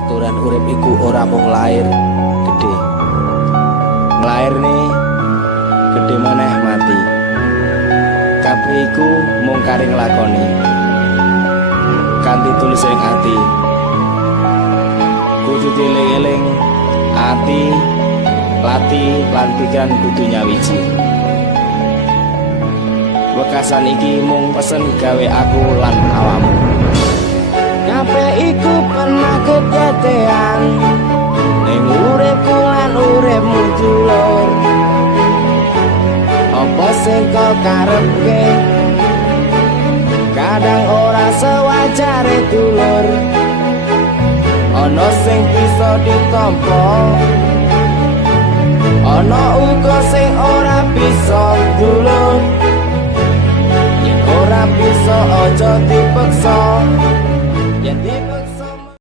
aturan urip iku ora mung lair gedhe. Nglairne gedhe maneh mati. Kabeh iku mung karing lakoni. Kanthi tulus ing ati. Kudu dieling-eling ati, lati lan pikiran kudu nyawiji. Wekasan iki mung pesen gawe aku lan awakmu. Kabeh iku pernah kedadean ning uripku lan uripmu dulur. Apa sing kok karepke kadang ora sewajare dulur. Ana sing bisa ditampa, ana uga sing ora bisa dulur. Yen ora bisa aja dipaksa.